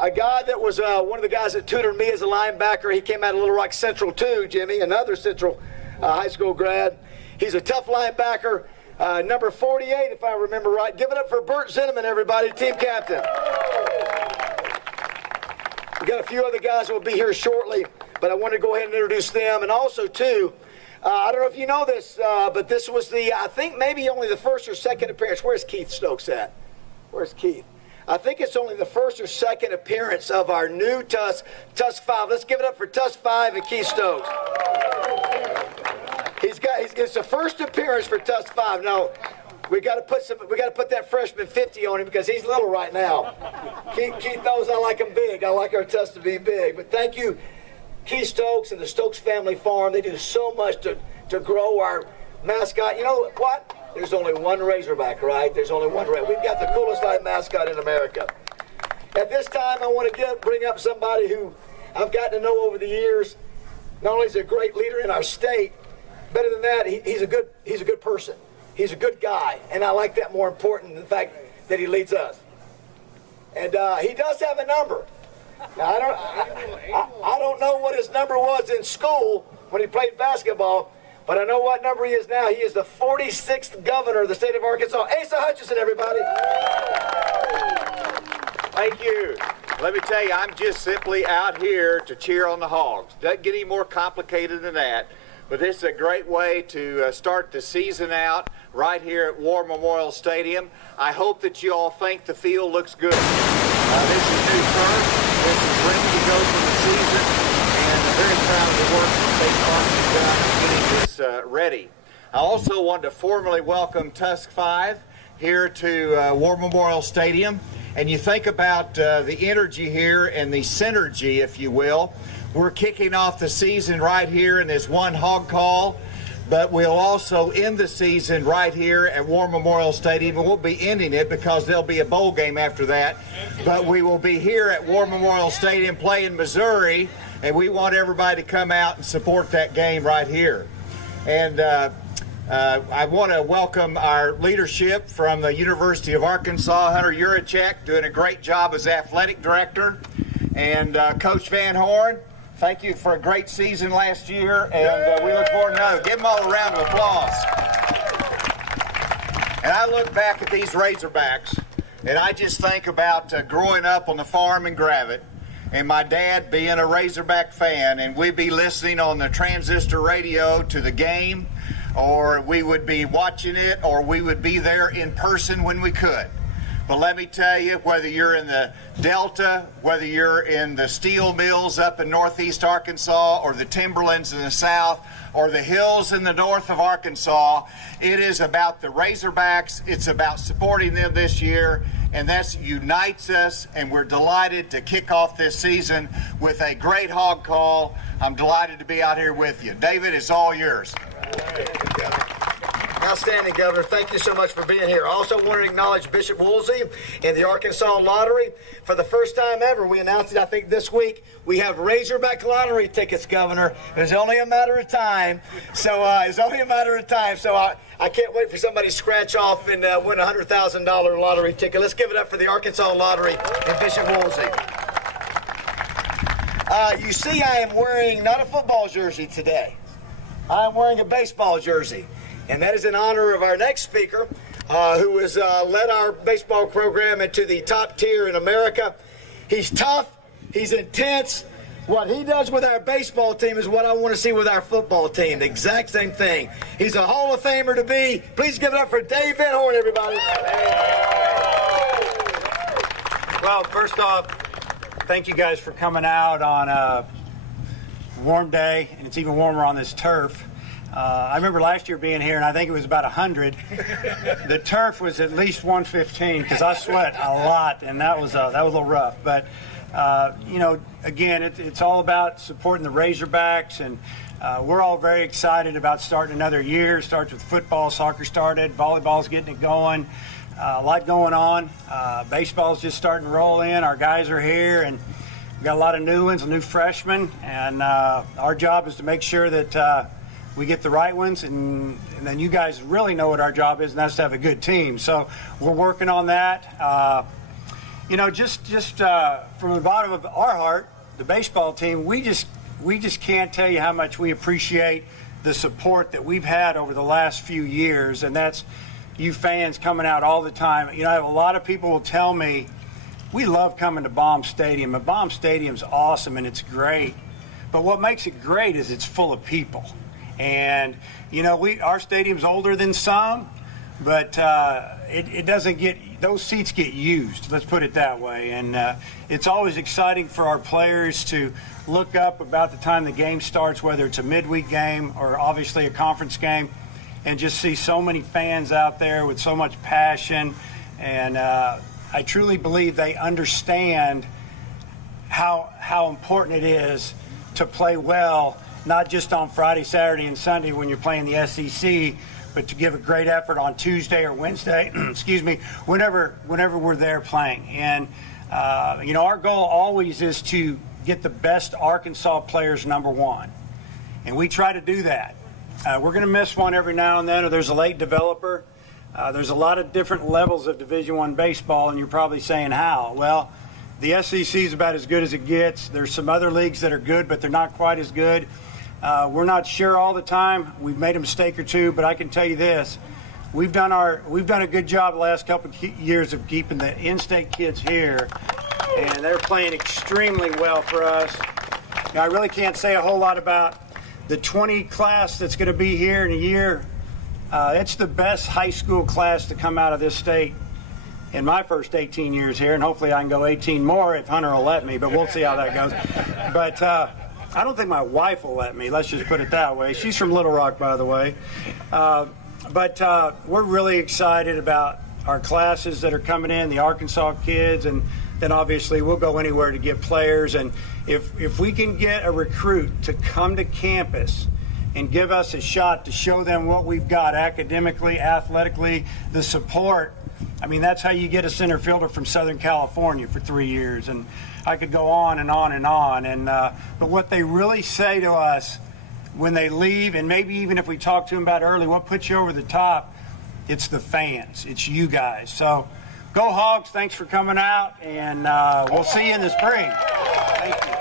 a guy that was one of the guys that tutored me as a linebacker. He came out of Little Rock Central too, Jimmy, another Central high school grad. He's a tough linebacker, number 48, if I remember right. Give it up for Bert Zinneman, everybody, team captain. We've got a few other guys who will be here shortly, but I want to go ahead and introduce them. And also, too, I don't know if you know this, but this was I think maybe only the first or second appearance. Where's Keith Stokes at? Where's Keith? I think it's only the first or second appearance of our new Tusk 5. Let's give it up for Tusk 5 and Keith Stokes. It's the first appearance for Tusk 5. Now, we got to put that freshman 50 on him because he's little right now. Keith knows I like him big. I like our Tusk to be big. But thank you, Keith Stokes and the Stokes Family Farm. They do so much to grow our mascot. You know what? There's only one Razorback, right? There's only one Razorback. We've got the coolest mascot in America. At this time, I want to bring up somebody who I've gotten to know over the years. Not only is he a great leader in our state, better than that, he's a good person. He's a good guy, and I like that more important than the fact that he leads us. And he does have a number. Now, I don't know what his number was in school when he played basketball, but I know what number he is now. He is the 46th governor of the state of Arkansas. Asa Hutchinson, everybody. Thank you. Let me tell you, I'm just simply out here to cheer on the Hogs. Doesn't get any more complicated than that. But this is a great way to start the season out right here at War Memorial Stadium. I hope that you all think the field looks good. This is new turf. This is ready to go for the season. And I'm very proud of the work that they've done getting this ready. I also want to formally welcome Tusk 5 here to War Memorial Stadium. And you think about the energy here and the synergy, if you will. We're kicking off the season right here in this one Hog Call, but we'll also end the season right here at War Memorial Stadium. And we'll be ending it because there'll be a bowl game after that. But we will be here at War Memorial Stadium playing Missouri, and we want everybody to come out and support that game right here. And I want to welcome our leadership from the University of Arkansas, Hunter Yurachek, doing a great job as athletic director, and Coach Van Horn. Thank you for a great season last year, and we look forward to another. Give them all a round of applause. And I look back at these Razorbacks, and I just think about growing up on the farm in Gravette, and my dad being a Razorback fan, and we'd be listening on the transistor radio to the game, or we would be watching it, or we would be there in person when we could. But let me tell you, whether you're in the Delta, whether you're in the steel mills up in northeast Arkansas, or the timberlands in the south, or the hills in the north of Arkansas, it is about the Razorbacks. It's about supporting them this year, and that unites us, and we're delighted to kick off this season with a great Hog Call. I'm delighted to be out here with you. David, it's all yours. Outstanding, Governor. Thank you so much for being here. I also want to acknowledge Bishop Woolsey and the Arkansas Lottery. For the first time ever, we announced it, I think, this week. We have Razorback Lottery tickets, Governor. It's only a matter of time. So I can't wait for somebody to scratch off and win a $100,000 lottery ticket. Let's give it up for the Arkansas Lottery and Bishop Woolsey. You see, I am wearing not a football jersey today. I'm wearing a baseball jersey. And that is in honor of our next speaker, who has led our baseball program into the top tier in America. He's tough. He's intense. What he does with our baseball team is what I want to see with our football team. The exact same thing. He's a Hall of Famer to be. Please give it up for Dave Van Horn, everybody. Well, first off, thank you guys for coming out on a warm day, and it's even warmer on this turf. I remember last year being here, and I think it was about 100. The turf was at least 115 because I sweat a lot, and that was a little rough. But again, it's all about supporting the Razorbacks, and we're all very excited about starting another year. It starts with football, soccer started, volleyball's getting it going. A lot going on. Baseball's just starting to roll in. Our guys are here, and we've got a lot of new ones, new freshmen, and our job is to make sure that we get the right ones, and then you guys really know what our job is, and that's to have a good team. So we're working on that. just from the bottom of our heart, the baseball team, we just can't tell you how much we appreciate the support that we've had over the last few years, and that's you fans coming out all the time. I have a lot of people will tell me, we love coming to Baum Stadium, and Baum Stadium's awesome and it's great, but what makes it great is it's full of people. And our stadium's older than some, but it doesn't get, those seats get used, let's put it that way. And it's always exciting for our players to look up about the time the game starts, whether it's a midweek game or obviously a conference game, and just see so many fans out there with so much passion. And I truly believe they understand how important it is to play well, not just on Friday, Saturday, and Sunday when you're playing the SEC, but to give a great effort on Tuesday or Wednesday, excuse me, whenever we're there playing. And, our goal always is to get the best Arkansas players number one. And we try to do that. We're going to miss one every now and then, or there's a late developer. There's a lot of different levels of Division I baseball, and you're probably saying how. Well, the SEC is about as good as it gets. There's some other leagues that are good, but they're not quite as good. We're not sure all the time. We've made a mistake or two, but I can tell you this: we've done a good job the last couple of years of keeping the in-state kids here, and they're playing extremely well for us. Now, I really can't say a whole lot about the 20 class that's going to be here in a year. It's the best high school class to come out of this state in my first 18 years here, and hopefully I can go 18 more if Hunter will let me, but we'll see how that goes. But I don't think my wife will let me, let's just put it that way. She's from Little Rock, by the way. But we're really excited about our classes that are coming in, the Arkansas kids, and then obviously we'll go anywhere to get players. And if we can get a recruit to come to campus and give us a shot to show them what we've got academically, athletically, the support, I mean, that's how you get a center fielder from Southern California for 3 years. And I could go on and on and on. And but what they really say to us when they leave, and maybe even if we talk to them about early, what puts you over the top, it's the fans. It's you guys. So go Hogs. Thanks for coming out, and we'll see you in the spring. Thank you.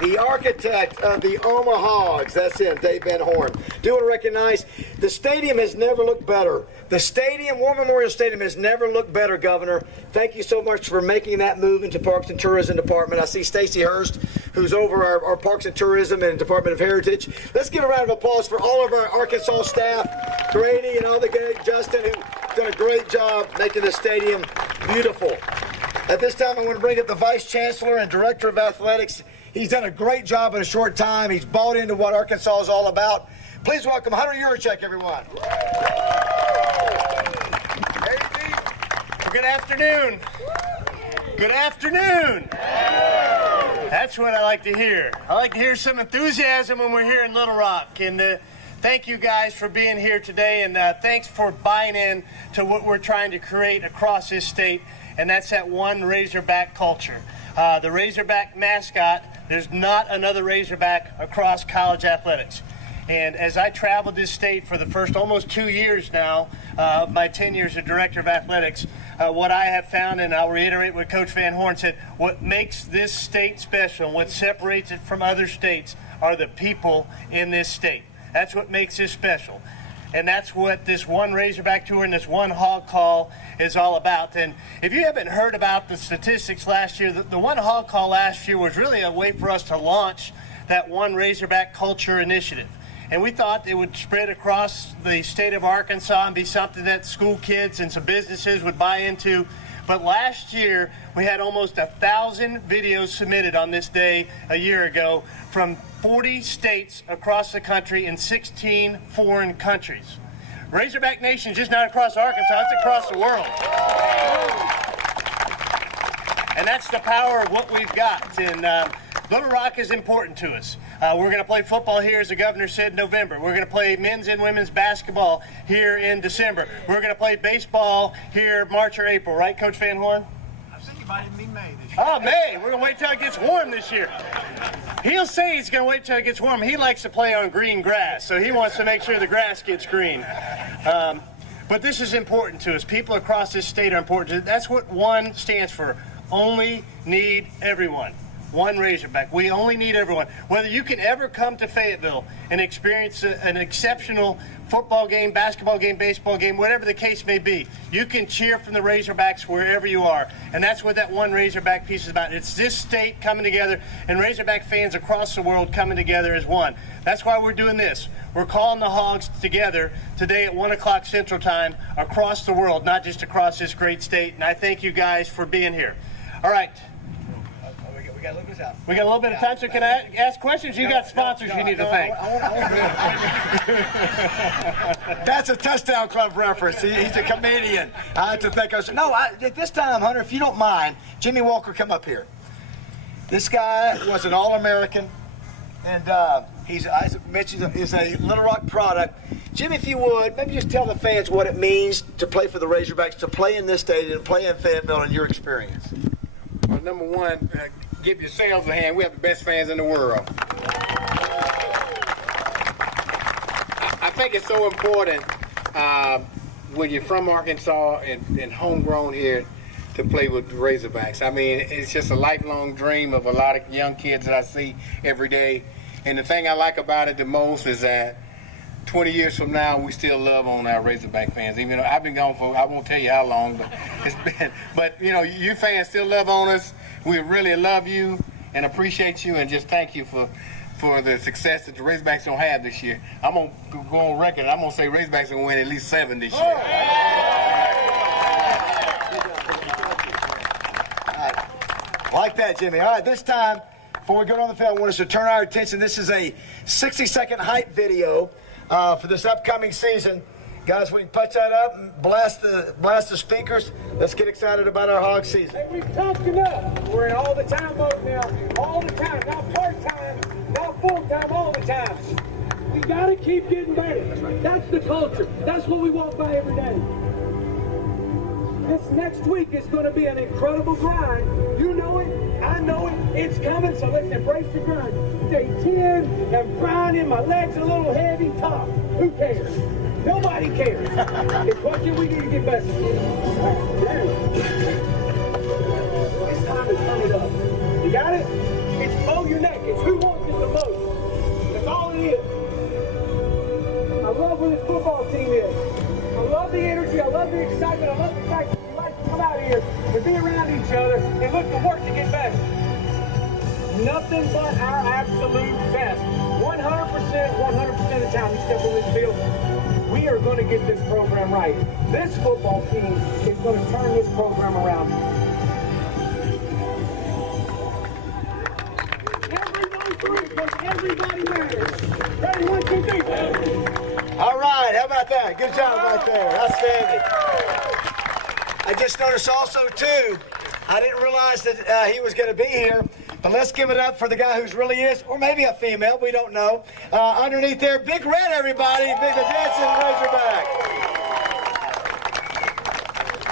The architect of the Omaha Hogs, that's him, Dave Van Horn. Do want to recognize the stadium has never looked better. The stadium, War Memorial Stadium, has never looked better, Governor. Thank you so much for making that move into Parks and Tourism Department. I see Stacy Hurst, who's over our Parks and Tourism and Department of Heritage. Let's give a round of applause for all of our Arkansas staff, Grady and all the good, Justin, who've done a great job making the stadium beautiful. At this time, I want to bring up the Vice Chancellor and Director of Athletics. He's done a great job in a short time. He's bought into what Arkansas is all about. Please welcome Hunter Yurachek, everyone. Good afternoon. Good afternoon. That's what I like to hear. I like to hear some enthusiasm when we're here in Little Rock. And thank you guys for being here today. And thanks for buying in to what we're trying to create across this state. And that's that one Razorback culture. The Razorback mascot, there's not another Razorback across college athletics. And as I traveled this state for the first almost 2 years now of my 10 years as Director of Athletics, what I have found, and I'll reiterate what Coach Van Horn said, what makes this state special, what separates it from other states, are the people in this state. That's what makes this special. And that's what this one Razorback Tour and this one Hog Call is all about. And if you haven't heard about the statistics last year, the one Hog Call last year was really a way for us to launch that one Razorback culture initiative. And we thought it would spread across the state of Arkansas and be something that school kids and some businesses would buy into. But last year, we had almost 1,000 videos submitted on this day a year ago from 40 states across the country in 16 foreign countries. Razorback Nation is just not across Arkansas, it's across the world. And that's the power of what we've got. And Little Rock is important to us. We're going to play football here, as the governor said, in November. We're going to play men's and women's basketball here in December. We're going to play baseball here March or April, right, Coach Van Horn? I think it might even be May this year. Oh, May. We're going to wait till it gets warm this year. He'll say he's going to wait till it gets warm. He likes to play on green grass, so he wants to make sure the grass gets green. But this is important to us. People across this state are important. That's what ONE stands for. Only need everyone. One Razorback. We only need everyone. Whether you can ever come to Fayetteville and experience an exceptional football game, basketball game, baseball game, whatever the case may be, you can cheer from the Razorbacks wherever you are. And that's what that One Razorback piece is about. It's this state coming together and Razorback fans across the world coming together as one. That's why we're doing this. We're calling the Hogs together today at 1 o'clock Central Time across the world, not just across this great state. And I thank you guys for being here. All right. We got a little bit of time. We got a little bit of time, so can I ask questions? You got sponsors you need to thank. That's a Touchdown Club reference. He's a comedian. I have to thank us. No, at this time, Hunter, if you don't mind, Jimmy Walker, come up here. This guy was an All-American, and he's, as I mentioned, is a Little Rock product. Jimmy, if you would, maybe just tell the fans what it means to play for the Razorbacks, to play in this stadium, to play in Fayetteville, and your experience. Well, number one, give yourselves a hand. We have the best fans in the world. I think it's so important when you're from Arkansas and homegrown here to play with the Razorbacks. I mean, it's just a lifelong dream of a lot of young kids that I see every day. And the thing I like about it the most is that 20 years from now, we still love on our Razorback fans. Even though I've been gone for, I won't tell you how long, but it's been. But you know, you fans still love on us. We really love you and appreciate you, and just thank you for the success that the Razorbacks don't have this year. I'm gonna go on record. I'm gonna say Razorbacks gonna win at least 7 this year. Like that, Jimmy. All right, this time, before we go on the field, I want us to turn our attention. This is a 60-second hype video for this upcoming season. Guys, we can punch that up and blast the speakers. Let's get excited about our Hog season. Hey, we've talked enough. We're in all the time mode now. All the time. Not part-time, not full-time, all the time. We got to keep getting better. That's the culture. That's what we walk by every day. This next week is going to be an incredible grind. You know it. I know it. It's coming, so let's embrace the grind. Day 10, I'm grinding. My legs are a little heavy. Tough. Who cares? Nobody cares. It's what we need to get better. It's time to turn it up. You got it? It's mow your neck. It's who wants it the most. That's all it is. I love where this football team is. I love the energy. I love the excitement. I love the fact that you like to come out here and be around each other and look to work to get better. Nothing but our absolute best. 100% of the time you step on this field, we are going to get this program right. This football team is going to turn this program around. Everybody through, because everybody matters. Ready, 1, 2, 3. All right, how about that? Good job right there. Outstanding. I just noticed also, too, I didn't realize that he was going to be here. But let's give it up for the guy who's really is, or maybe a female, we don't know. Underneath there, Big Red, everybody, the dancing Razorback.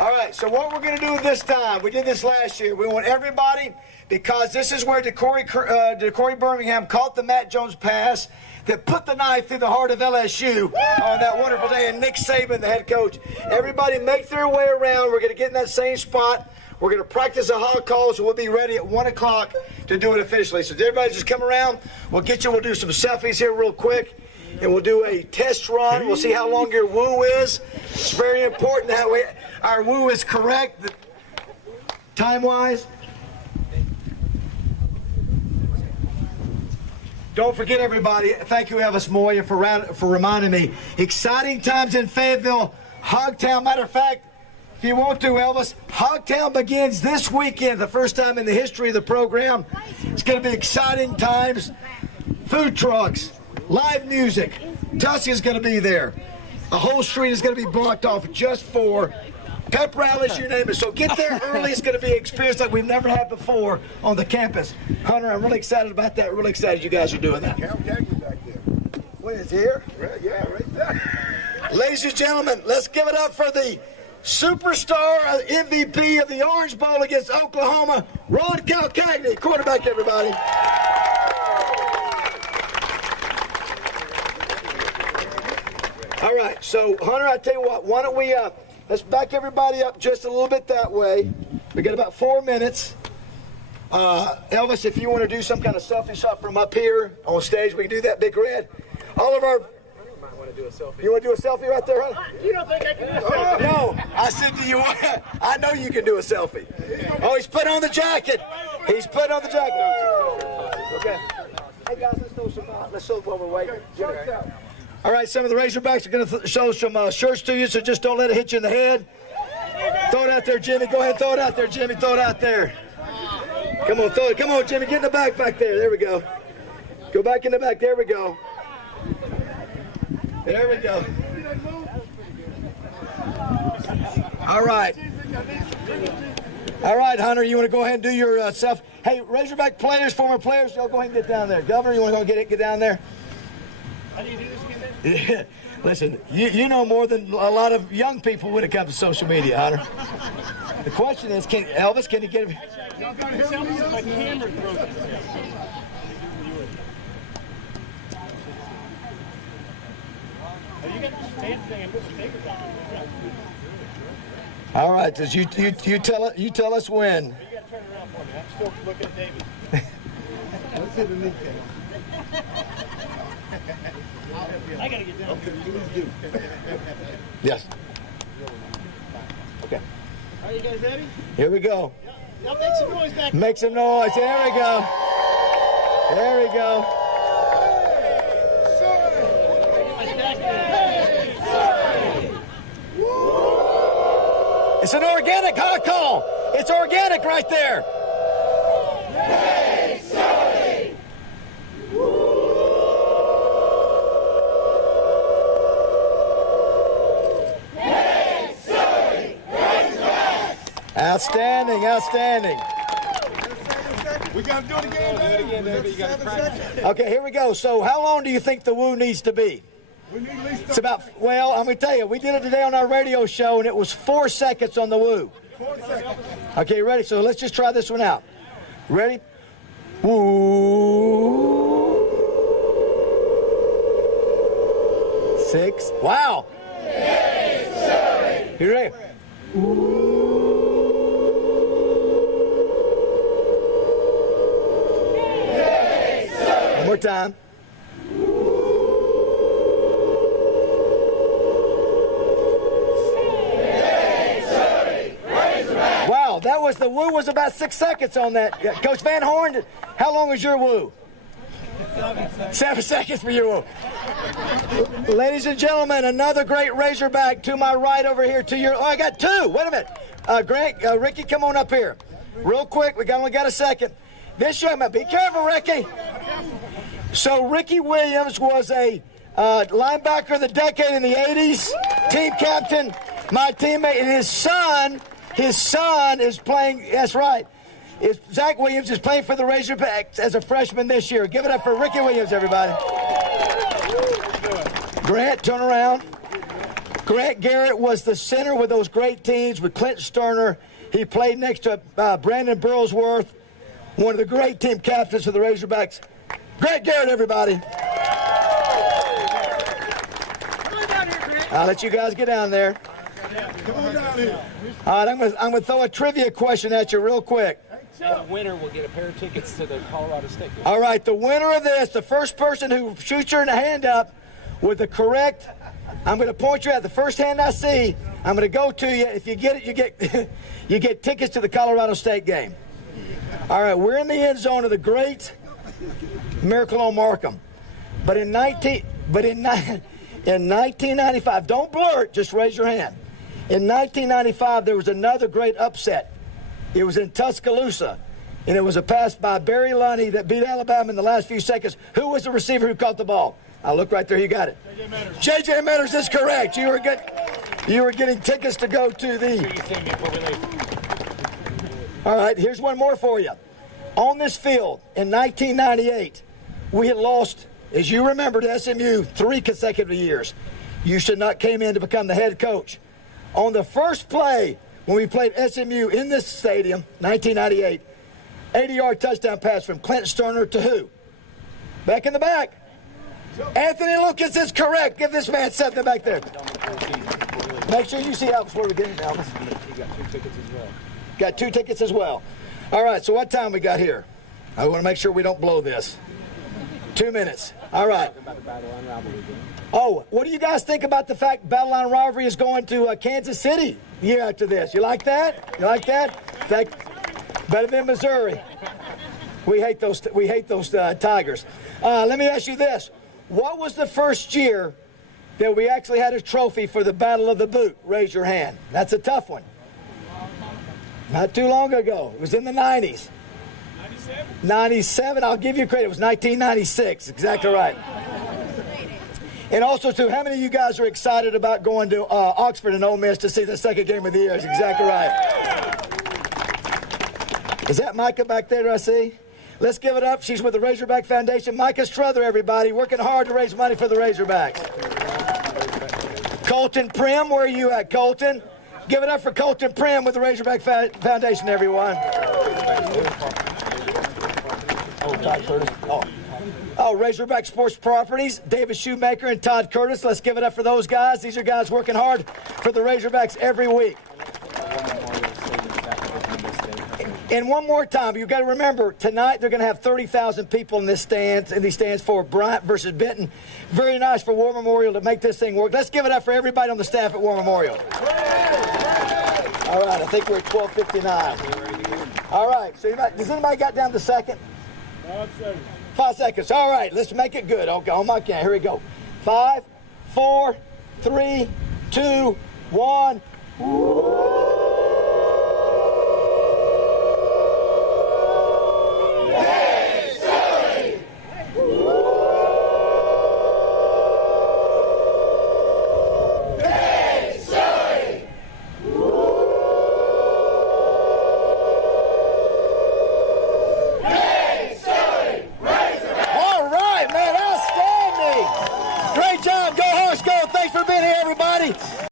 All right, so what we're going to do this time, we did this last year. We want everybody, because this is where DeCorey Birmingham caught the Matt Jones pass that put the knife through the heart of LSU on that wonderful day, and Nick Saban, the head coach. Everybody make their way around. We're going to get in that same spot. We're going to practice a hog call, so we'll be ready at 1 o'clock to do it officially. So everybody just come around. We'll do some selfies here real quick, and we'll do a test run. We'll see how long your woo is. It's very important that our woo is correct time-wise. Don't forget, everybody, thank you, Elvis Moya, for reminding me. Exciting times in Fayetteville, Hogtown. Matter of fact, if you want to, Elvis, Hogtown begins this weekend, the first time in the history of the program. It's going to be exciting times. Food trucks, live music. Tussie's going to be there. The whole street is going to be blocked off just for pep rallies, you name it. So get there early. It's going to be an experience like we've never had before on the campus. Hunter, I'm really excited about that. Really excited you guys are doing that. What is here? Yeah, right there. Ladies and gentlemen, let's give it up for the superstar MVP of the Orange Bowl against Oklahoma, Ron Calcagney, quarterback, everybody. All right, so Hunter, I tell you what, why don't we, let's back everybody up just a little bit that way. We got about 4 minutes. Elvis, if you want to do some kind of selfie shot from up here on stage, we can do that, Big Red. All of our... You want to do a selfie right there, Hunter? You don't think I can do a selfie? No, I said to you, I know you can do a selfie. Oh, he's put on the jacket. He's put on the jacket. Okay. Hey, guys, let's throw some out. Let's show while we're waiting. All right, some of the Razorbacks are going to show some shirts to you, so just don't let it hit you in the head. Throw it out there, Jimmy. Go ahead, throw it out there, Jimmy. Throw it out there. Come on, throw it. Come on, Jimmy. Get in the back there. There we go. Go back in the back. There we go. There we go. All right. All right, Hunter, you want to go ahead and do your self. Hey, Razorback players, former players, y'all go ahead and get down there. Governor, you want to go get down there? How do you do this again? Yeah. Listen, you know more than a lot of young people when it comes to social media, Hunter. The question is, Elvis, can you get him? Y'all got to selfie? My camera's broken. You got this fancy thing. I'm just taking it. All right, you tell us when. You got to turn around for me. I'm still looking at David. Let's hit the knee. I got to get down. Yes. Okay. Are you guys ready? Here we go. Y'all make some noise back. Make some noise. There we go. There we go. It's an organic hog call. It's organic right there. Hey, Sully! Hey, Sully! Outstanding, outstandanding. We got to do it again, baby. You got to practice. Okay, here we go. So how long do you think the woo needs to be? We need at least It's about, well, I'm going to tell you, we did it today on our radio show, and it was 4 seconds on the woo. 4 seconds. Okay, ready? So let's just try this one out. Ready? Woo. 6. Wow. You ready? One more time. Wow, that was the woo was about 6 seconds on that. Yeah, Coach Van Horn, how long was your woo? 7 seconds for your woo. Ladies and gentlemen, another great Razorback to my right over here. To your, oh, I got 2. Wait a minute. Grant, Ricky, come on up here. Real quick, only got a second. This young man, be careful, Ricky. So Ricky Williams was a linebacker of the decade in the 80s, team captain, my teammate, and his son is playing, that's right, Zach Williams is playing for the Razorbacks as a freshman this year. Give it up for Ricky Williams, everybody. Grant, turn around. Grant Garrett was the center with those great teams with Clint Sterner. He played next to Brandon Burlsworth, one of the great team captains for the Razorbacks. Grant Garrett, everybody. I'll let you guys get down there. Come on down here. All right, I'm gonna throw a trivia question at you real quick. The winner will get a pair of tickets to the Colorado State game. All right, the winner of this, the first person who shoots your hand up with the correct, I'm going to point you at the first hand I see. I'm going to go to you. If you get it, you get you get tickets to the Colorado State game. All right, we're in the end zone of the great Miracle on Markham, but in 1995, don't blur it, just raise your hand. In 1995, there was another great upset. It was in Tuscaloosa, and it was a pass by Barry Lunny that beat Alabama in the last few seconds. Who was the receiver who caught the ball? I'll look right there. You got it. J.J. Metters is correct. You were getting tickets to go to the. All right, here's one more for you. On this field in 1998, we had lost, as you remember, to SMU 3 consecutive years. You should not came in to become the head coach. On the first play when we played SMU in this stadium, 1998, 80-yard touchdown pass from Clint Sterner to who? Back in the back. Anthony Lucas is correct. Give this man something back there. Make sure you see Elvis before we get in, Elvis. You got 2 tickets as well. Got 2 tickets as well. All right, so what time we got here? I want to make sure we don't blow this. 2 minutes. All right. About the Battle Line rivalry game. Oh, what do you guys think about the fact Battle Line Rivalry is going to Kansas City year after this? You like that? You like that? Better than Missouri. We hate those Tigers. Let me ask you this. What was the first year that we actually had a trophy for the Battle of the Boot? Raise your hand. That's a tough one. Not too long ago. It was in the 90s. 97, I'll give you credit. It was 1996. Exactly right. And also, too, how many of you guys are excited about going to Oxford and Ole Miss to see the second game of the year? That's exactly right. Is that Micah back there I see? Let's give it up. She's with the Razorback Foundation. Micah Struther, everybody, working hard to raise money for the Razorbacks. Colton Prim, where are you at, Colton? Give it up for Colton Prim with the Razorback Foundation, everyone. Oh, Razorback Sports Properties, David Shoemaker and Todd Curtis. Let's give it up for those guys. These are guys working hard for the Razorbacks every week. And one more time, you've got to remember, tonight they're going to have 30,000 people in these stands for Bryant versus Benton. Very nice for War Memorial to make this thing work. Let's give it up for everybody on the staff at War Memorial. All right, I think we're at 12:59. All right, so does anybody got down to second? 5 seconds. 5 seconds. All right, let's make it good. Okay, on my count. Here we go. 5, 4, 3, 2, 1.